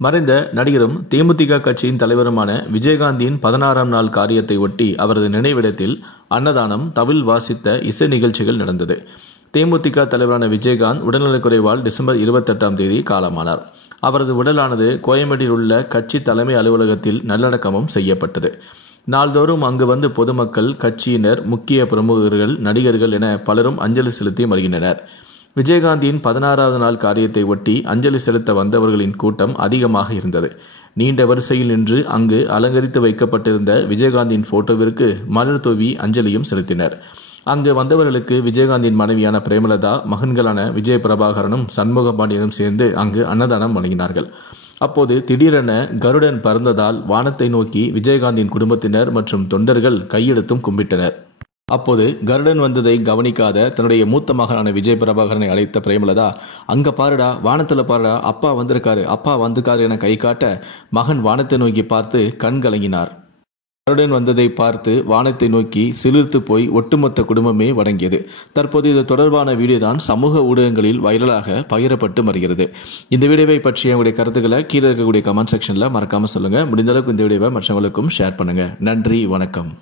மறைந்த நடிகரும் தேமுதிக கட்சியின் தலைவருமான விஜயகாந்தின் 16ஆம் நாள் காரியத்தை ஒட்டி அவரது நினைவிடத்தில் அன்னதானம், தவில் வாசித்த இசை நிகழ்ச்சிகள் நடந்தது. தேமுதிக தலைவரான விஜயகாந்த் உடல்நலக்குறைவால் டிசம்பர் 28ஆம் தேதி காலமானார். அவரது உடலானது கோயம்பேட்டில் உள்ள கட்சி தலைமை அலுவலகத்தில் நல்லடக்கமும் செய்யப்பட்டது. நாள்தோறும் அங்கு வந்து பொதுமக்கள், கட்சியினர், முக்கிய பிரமுகர்கள், நடிகர்கள் என பலரும் அஞ்சலி செலுத்தி வருகின்றனர். விஜயகாந்தின் 16வது நாள் காரியத்தை ஒட்டி அஞ்சலி செலுத்த வந்தவர்களின் கூட்டம் அதிகமாக இருந்தது. நீண்ட வரிசையில் நின்று அங்கு அலங்கரித்து வைக்கப்பட்டிருந்த விஜயகாந்தின் போட்டோவிற்கு மலர் தூவி அஞ்சலியும் செலுத்தினர். அங்கு வந்தவர்களுக்கு விஜயகாந்தின் மனைவியான பிரேமலதா, மகன்களான விஜய் பிரபாகரனும் சண்முகபாண்டியனும் சேர்ந்து அங்கு அன்னதானம் வழங்கினார்கள். அப்போது திடீரென கருடன் பறந்ததால் வானத்தை நோக்கி விஜயகாந்தின் குடும்பத்தினர் மற்றும் தொண்டர்கள் கையெடுத்தும் கும்பிட்டனர். அப்போது கருடன் வந்ததை கவனிக்காத தன்னுடைய மூத்த மகனான விஜய் பிரபாகரனை அழைத்த பிரேமலதா, அங்க பாருடா, வானத்துல பாருடா, அப்பா வந்திருக்காரு என கை காட்ட மகன் வானத்தை நோக்கி பார்த்து கண் கலங்கினார். கருடன் வந்ததை பார்த்து வானத்தை நோக்கி சிலிர்த்து போய் ஒட்டுமொத்த குடும்பமே வணங்கியது. தற்போது இது தொடர்பான வீடியோ தான் சமூக ஊடகங்களில் வைரலாக பகிரப்பட்டு வருகிறது. இந்த வீடியோவை பற்றிய உங்களுடைய கருத்துக்களை கீழே இருக்கக்கூடிய கமெண்ட் செக்ஷன்ல மறக்காம சொல்லுங்க. முடிந்த அளவுக்கு இந்த வீடியோவை மற்றவங்களுக்கும் ஷேர் பண்ணுங்க. நன்றி, வணக்கம்.